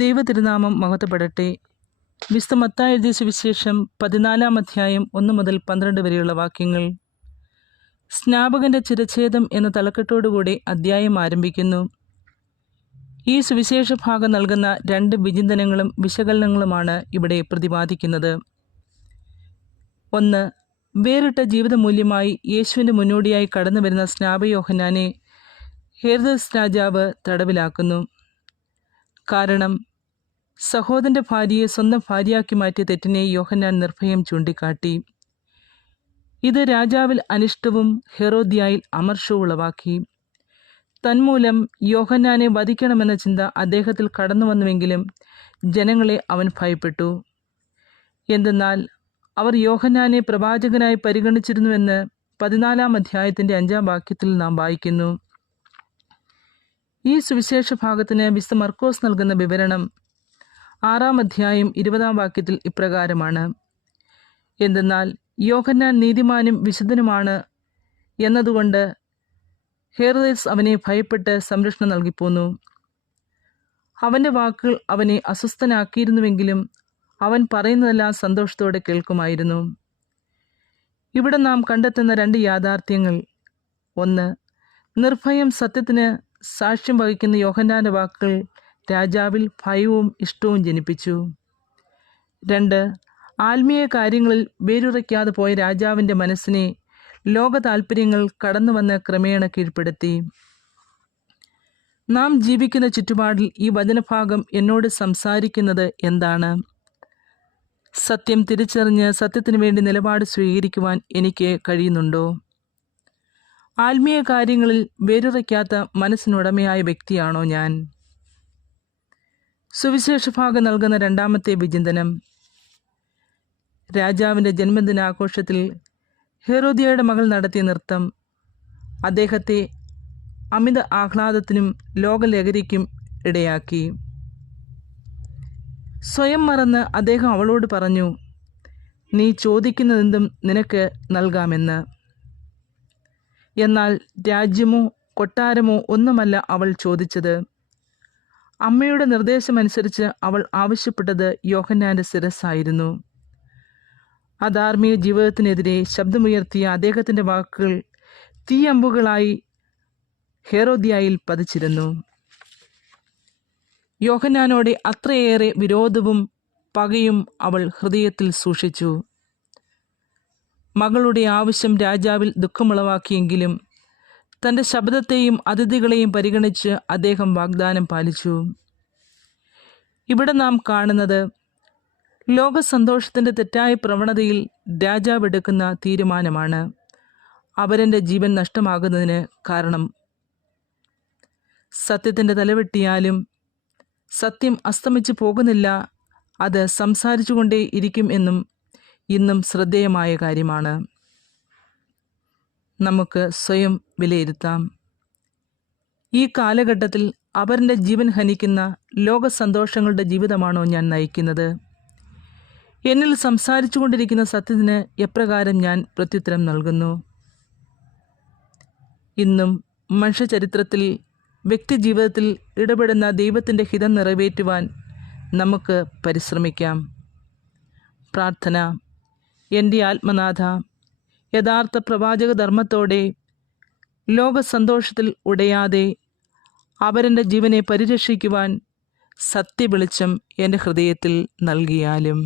ദൈവ തിരുനാമം മഹത്വപ്പെടട്ടെ. വിശുദ്ധ മത്തായി എഴുതിയ സുവിശേഷം 14 അധ്യായം 1 മുതൽ 12 വരെയുള്ള വാക്യങ്ങൾ. സ്നാപകന്റെ ചിരച്ഛേദം എന്ന തലക്കെട്ടോടുകൂടി അധ്യായം ആരംഭിക്കുന്നു. ഈ സുവിശേഷ ഭാഗം നൽകുന്ന 2 വിചിന്തനങ്ങളും വിശകലനങ്ങളുമാണ് ഇവിടെ പ്രതിപാദിക്കുന്നത്. 1. വേറിട്ട ജീവിതമൂല്യമായി യേശുവിൻ്റെ മുന്നോടിയായി കടന്നു വരുന്ന സ്നാപക-യോഹന്നാനെ ഹെരോദസ് രാജാവ് തടവിലാക്കുന്നു. കാരണം സഹോദരൻ്റെ ഭാര്യയെ സ്വന്തം ഭാര്യയാക്കി മാറ്റിയ തെറ്റിനെ യോഹന്നാൻ നിർഭയം ചൂണ്ടിക്കാട്ടി. ഇത് രാജാവിൽ അനിഷ്ടവും ഹെരോദ്യായിൽ അമർഷവും ഉളവാക്കി. തന്മൂലം യോഹന്നാനെ വധിക്കണമെന്ന ചിന്ത അദ്ദേഹത്തിൽ കടന്നു വന്നുവെങ്കിലും ജനങ്ങളെ അവൻ ഭയപ്പെട്ടു. എന്തെന്നാൽ അവർ യോഹന്നാനെ പ്രവാചകനായി പരിഗണിച്ചിരുന്നുവെന്ന് 14 അധ്യായത്തിൻ്റെ 5 വാക്യത്തിൽ നാം വായിക്കുന്നു. ഈ സുവിശേഷ ഭാഗത്തിന് വിശുദ്ധ മർക്കോസ് നൽകുന്ന വിവരണം 6 അധ്യായം 20 വാക്യത്തിൽ ഇപ്രകാരമാണ്: എന്തെന്നാൽ യോഹന്നാൻ നീതിമാനും വിശുദ്ധനുമാണ് എന്നതുകൊണ്ട് ഹെരോദസ് അവനെ ഭയപ്പെട്ട് സംരക്ഷണം നൽകിപ്പോന്നു. അവൻ്റെ വാക്കുകൾ അവനെ അസ്വസ്ഥനാക്കിയിരുന്നുവെങ്കിലും അവൻ പറയുന്നതെല്ലാം സന്തോഷത്തോടെ കേൾക്കുമായിരുന്നു. ഇവിടെ നാം കണ്ടെത്തുന്ന 2 യാഥാർത്ഥ്യങ്ങൾ. 1. നിർഭയം സത്യത്തിന് സാക്ഷ്യം വഹിക്കുന്ന യോഹന്നാൻ്റെ വാക്കുകൾ രാജാവിൽ ഭയവും ഇഷ്ടവും ജനിപ്പിച്ചു. 2. ആത്മീയ കാര്യങ്ങളിൽ വേരുറയ്ക്കാതെ പോയ രാജാവിൻ്റെ മനസ്സിനെ ലോക താൽപ്പര്യങ്ങൾ കടന്നുവന്ന് ക്രമേണ കീഴ്പ്പെടുത്തി. നാം ജീവിക്കുന്ന ചുറ്റുപാടിൽ ഈ വചനഭാഗം എന്നോട് സംസാരിക്കുന്നത് എന്താണ്? സത്യം തിരിച്ചറിഞ്ഞ് സത്യത്തിനു വേണ്ടി നിലപാട് സ്വീകരിക്കുവാൻ എനിക്ക് കഴിയുന്നുണ്ടോ? ആത്മീയ കാര്യങ്ങളിൽ വേരുറയ്ക്കാത്ത മനസ്സിനുടമയായ വ്യക്തിയാണോ ഞാൻ? സുവിശേഷ ഭാഗം നൽകുന്ന 2ാമത്തെ വിചിന്തനം. രാജാവിൻ്റെ ജന്മദിനാഘോഷത്തിൽ ഹെരോദ്യയുടെ മകൾ നടത്തിയ നൃത്തം അദ്ദേഹത്തെ അമിത ആഹ്ലാദത്തിനും ലോകലഹരിക്കും ഇടയാക്കി. സ്വയം മറന്ന് അദ്ദേഹം അവളോട് പറഞ്ഞു, നീ ചോദിക്കുന്നതെന്തും നിനക്ക് നൽകാമെന്ന്. എന്നാൽ രാജ്യമോ കൊട്ടാരമോ ഒന്നുമല്ല അവൾ ചോദിച്ചത്. അമ്മയുടെ നിർദ്ദേശമനുസരിച്ച് അവൾ ആവശ്യപ്പെട്ടത് യോഹന്നാൻ്റെ ശിരസ്സായിരുന്നു. അധാർമിക ജീവിതത്തിനെതിരെ ശബ്ദമുയർത്തിയ അദ്ദേഹത്തിൻ്റെ വാക്കുകൾ തീയമ്പുകളായി ഹെരോദ്യായിൽ പതിച്ചിരുന്നു. യോഹന്നാനോട് അത്രയേറെ വിരോധവും പകയും അവൾ ഹൃദയത്തിൽ സൂക്ഷിച്ചു. മകളുടെ ആവശ്യം രാജാവിൽ ദുഃഖമുളവാക്കിയെങ്കിലും തൻ്റെ ശബ്ദത്തെയും അതിഥികളെയും പരിഗണിച്ച് അദ്ദേഹം വാഗ്ദാനം പാലിച്ചു. ഇവിടെ നാം കാണുന്നത് ലോകസന്തോഷത്തിൻ്റെ തെറ്റായ പ്രവണതയിൽ രാജാവ് എടുക്കുന്ന തീരുമാനമാണ് അവരൻ്റെ ജീവൻ നഷ്ടമാകുന്നതിന് കാരണം. സത്യത്തിൻ്റെ തലവെട്ടിയാലും സത്യം അസ്തമിച്ചു പോകുന്നില്ല, അത് സംസാരിച്ചുകൊണ്ടേ ഇരിക്കും എന്നും ഇന്നും ശ്രദ്ധേയമായ കാര്യമാണ്. നമുക്ക് സ്വയം വിലയിരുത്താം. ഈ കാലഘട്ടത്തിൽ അവരുടെ ജീവൻ ഹനിക്കുന്ന ലോക സന്തോഷങ്ങളുടെ ജീവിതമാണോ ഞാൻ നയിക്കുന്നത്? എന്നിൽ സംസാരിച്ചു കൊണ്ടിരിക്കുന്ന സത്യത്തിന് എപ്രകാരം ഞാൻ പ്രത്യുത്തരം നൽകുന്നു? ഇന്നും മനുഷ്യചരിത്രത്തിൽ വ്യക്തിജീവിതത്തിൽ ഇടപെടുന്ന ദൈവത്തിൻ്റെ ഹിതം നിറവേറ്റുവാൻ നമുക്ക് പരിശ്രമിക്കാം. പ്രാർത്ഥന. എൻ്റെ ആത്മനാഥ, യഥാർത്ഥ പ്രവാചക ധർമ്മത്തോടെ ലോകസന്തോഷത്തിൽ ഉടയാതെ അവരെൻ്റെ ജീവനെ പരിരക്ഷിക്കുവാൻ സത്യവെളിച്ചം എൻ്റെ ഹൃദയത്തിൽ നൽകിയാലും.